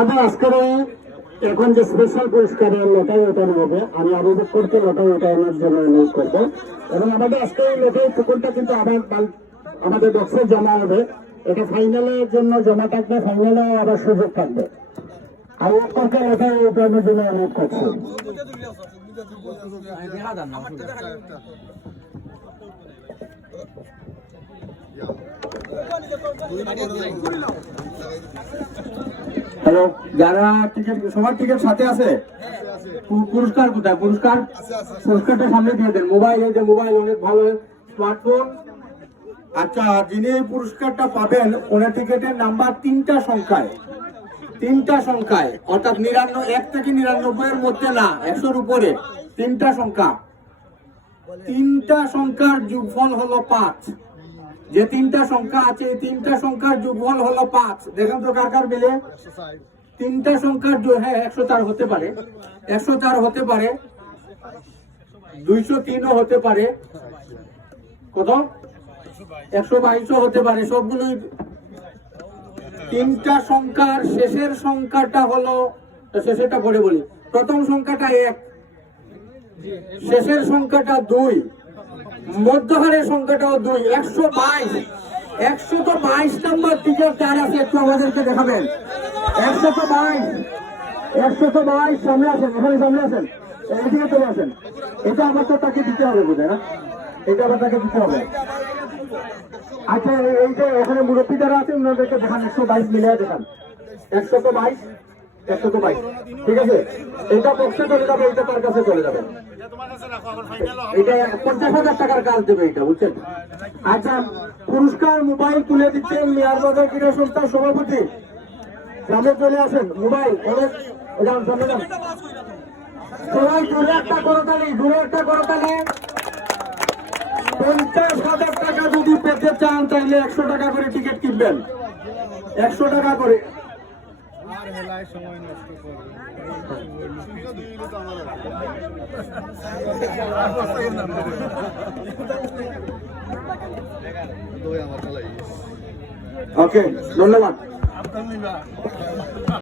আমাদের আজকের এখন যে স্পেশাল পুরস্কারের লটারি ওঠানো হবে, আমি আবু বকরকে লটারি ওঠানোর জন্য অনুরোধ করবো। এবং আমাদের আজকের এই লটারি কুপনটা কিন্তু আমাদের বক্সে জমা হবে। এটা ফাইনালের জন্য জমা থাকবে, ফাইনালে আবার সুযোগ থাকবে। আবু বকরকে লটারি ওঠানোর জন্য অনুরোধ করছি। হ্যালো, যারা টিকিট, সবার টিকিট সাথে আছে? পুরস্কার কোথায়? পুরস্কারটা সামনে দিয়ে দেন। মোবাইল, এই যে মোবাইল অনেক ভালো স্মার্টফোন। আচ্ছা, যিনি এই পুরস্কারটা পাবেন ওনার টিকিটের নাম্বার 3টা সংখ্যায়, অর্থাৎ 1 থেকে 99 এর মধ্যে না, 100-র উপরে 3টা সংখ্যা। 3টা সংখ্যার যোগফল হলো 5। যে 3টা সংখ্যা আছে, এই 3টা সংখ্যার যোগফল হলো 5। দেখেন তো কার কার মিলে? 3টা সংখ্যার হ্যাঁ 104 হতে পারে, 104 হতে পারে, 203ও হতে পারে, কত 122ও হতে পারে। সবগুলো 3টা সংখ্যার শেষের সংখ্যাটা হলো, শেষেরটা পরে বলি। প্রথম সংখ্যাটা 1, শেষের সংখ্যাটা 2, মধ্যহারের সংখ্যাটাও 2। 122। 122 নম্বর টিকিট কার আছে একটু আমাদেরকে দেখাবেন। 122 সামনে আসেন, এখানে সামনে আসেন, এদিকে চলে আসেন। এটা আমার তো তাকে দিতে হবে বোধ হয়, না? এটা আবার তাকে দিতে হবে। আচ্ছা, এই যে এখানে মুরব্বী যারা আছে ওনাদেরকে দেখান, 122 মিলিয়ে দেখান। 122, ঠিক আছে। এটা বক্সে চলে যাবে, এটা তার কাছে চলে যাবে। এটা 50,000 টাকার কাজ দেবে এটা, বুঝছেন? আচ্ছা, পুরস্কার মোবাইল তুলে দিচ্ছেন মিয়ার বাজার ক্রীড়া সংস্থার সভাপতি। সামনে চলে আসেন। মোবাইল অনেক সামনে যান সবাই। দূরে একটা করতালি। 50,000 টাকা যদি পেতে চান তাহলে 100 টাকা করে টিকিট কিনবেন, 100 টাকা করে। ওকে, ধন্যবাদ।